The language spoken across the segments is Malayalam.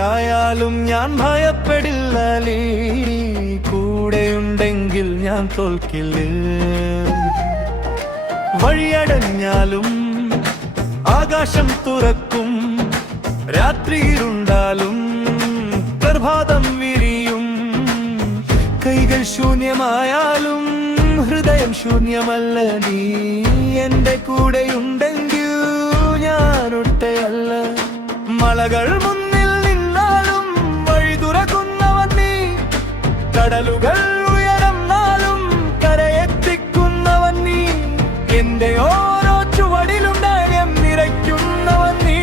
എതിരായാലും ഞാൻ ഭയപ്പെടില്ല, കൂടെയുണ്ടെങ്കിൽ ഞാൻ തോൽക്കില്ല. വഴിയടഞ്ഞാലും ആകാശം തുറക്കും, രാത്രിയിരുണ്ടാലും പ്രഭാതം വിരിയും. കൈകൾ ശൂന്യമായാലും ഹൃദയം ശൂന്യമല്ല, നീ എന്റെ കൂടെയുണ്ടെങ്കിൽ ഞാൻ ഒറ്റയല്ല. മലകൾ മുന്നിൽ നിന്നാലും വഴി തുറക്കുന്നവൻ നീ, കടലുകൾ ഉയർന്നാലും കരയെത്തിക്കുന്നവൻ നീ, എന്റെ ഓരോ ചുവടിലും ധൈര്യം നിറയ്ക്കുന്നവൻ നീ.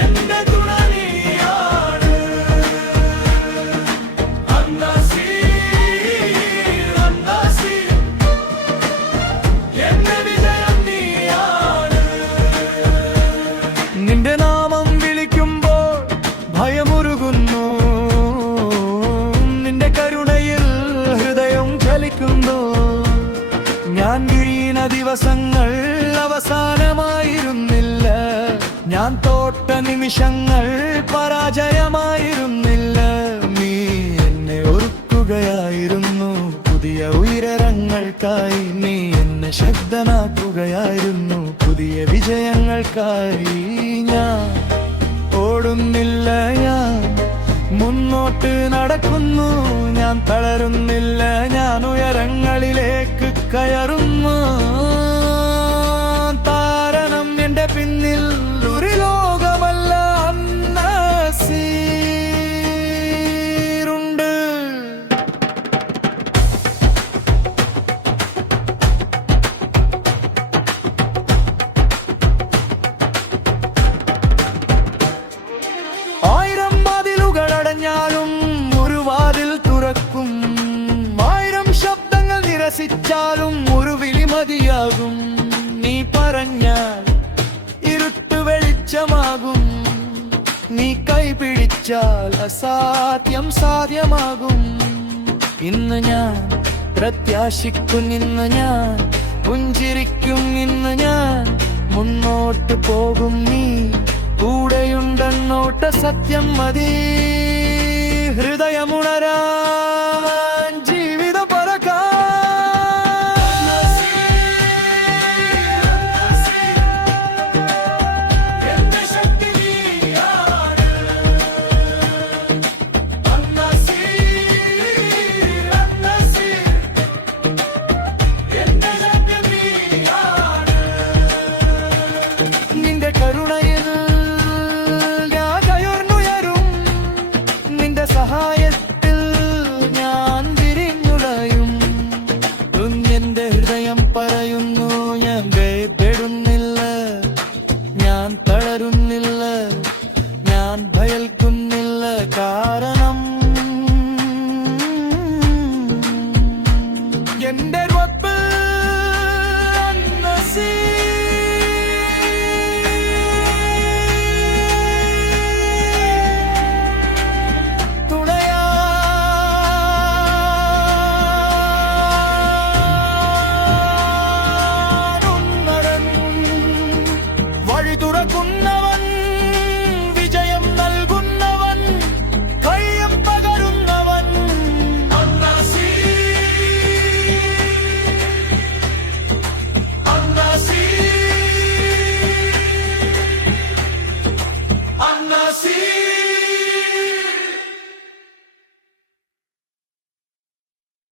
എന്റെ തുണ നീയാണ്, എന്റെ വിജയം നീയാണ്. നിന്റെ നാമം വിളിക്കുമ്പോൾ ഭയമുരുകുന്നു, നിന്റെ കരുണയിൽ ഹൃദയം ചലിക്കുന്നു. ഞാൻ വീണ ദിവസങ്ങൾ അവസാനമായിരുന്നില്ല, ഞാൻ തോറ്റ നിമിഷങ്ങൾ പരാജയമായിരുന്നില്ല. നീ എന്നെ ഒരുക്കുകയായിരുന്നു പുതിയ ഉയരങ്ങൾക്കായി, നീ എന്നെ ശബ്ദമാക്കുകയായിരുന്നു പുതിയ വിജയങ്ങൾക്കായി. ഞാൻ ഓടുന്നില്ല, ഞാൻ മുന്നോട്ട് നടക്കുന്നു, ഞാൻ തളരുന്നില്ല, ഞാൻ ഉയരങ്ങളിലേക്ക് കയറുന്നു. താരണം എന്റെ പിന്നിൽ ഒരു ലോകമല്ല, അന്നസീറുണ്ട്. ആയിരം വാതിലുകൾ അടഞ്ഞാലും ഒരു വാതിൽ തുറക്കും, ആയിരം ശബ്ദങ്ങൾ നിരസിച്ചാലും ഒരു വിളി മതിയാകും. നീ പറഞ്ഞാൽ ഇരുട്ട് വെളിച്ചമാകും, നീ കൈപിടിച്ചാൽ അസാധ്യം സാധ്യമാകും. ഇന്ന് ഞാൻ പ്രത്യാശിക്കും, ഇന്ന് ഞാൻ പുഞ്ചിരിക്കും, ഇന്ന് ഞാൻ മുന്നോട്ട് പോകും. നീ കൂടെയുണ്ടെന്നോട്ട സത്യം മതി. ഹൃദയമുണരാ